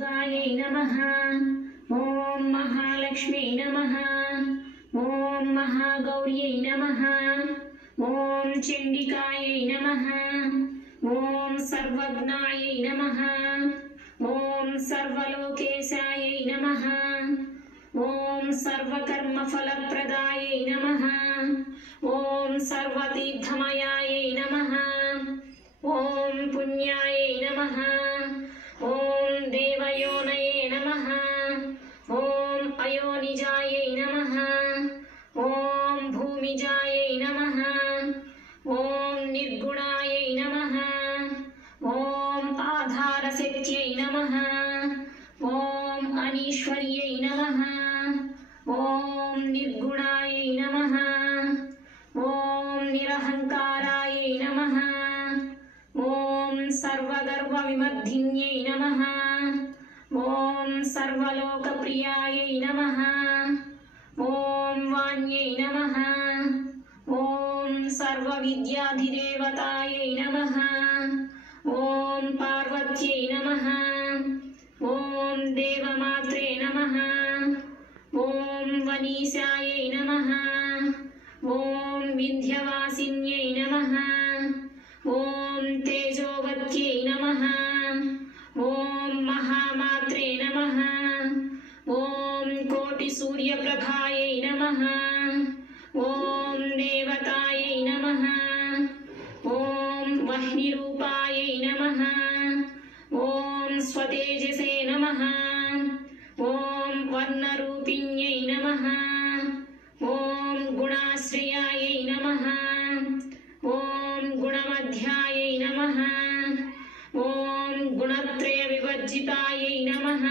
गायै नमः। ॐ महालक्ष्म्यै नमः। ॐ महागौर्यै नमः। ॐ चण्डिकायै नमः। ॐ सर्वज्ञायै नमः। ॐ सर्वलोकेशायै नमः। ॐ सर्वकर्मफलप्रदायै नमः। ॐ सर्वतीर्थमयायै नमः। ॐ पुण्यायै नमः। ॐ देवयोनये नमः। ॐ अयोनिजायै नमः। ॐ भूमिजायै नमः। ॐ निर्गुणायै नमः। ॐ आधारशक्त्यै नमः। ॐ अनीश्वर्यै नमः। ॐ निर्गुणायै नमः। ॐ निरहङ्कारायै नमः। ॐ सर्वगर्वविमर्दिन्यै नमः। ॐ सर्वलोकप्रियायै नमः। ॐ वाण्यै नमः। ॐ सर्वविद्याधिदेवतायै नमः। ॐ पार्वत्यै नमः। ॐ देवमात्रे नमः। ॐ वनीशायै नमः। ॐ विन्ध्यवासिन्यै नमः। ॐ तेजोवत्यै नमः। ॐ महामात्रे नमः। ॐ कोटिसूर्यप्रभायै नमः। ॐ देवतायै नमः। ॐ वह्निरूपायै नमः। ॐ स्वतेजसे नमः। ॐ वर्णरूपिण्यै नमः। ॐ गुणाश्रयायै नमः। ॐ गुणमध्यायै नमः। ॐ गुणत्रयविवर्जितायै नमः।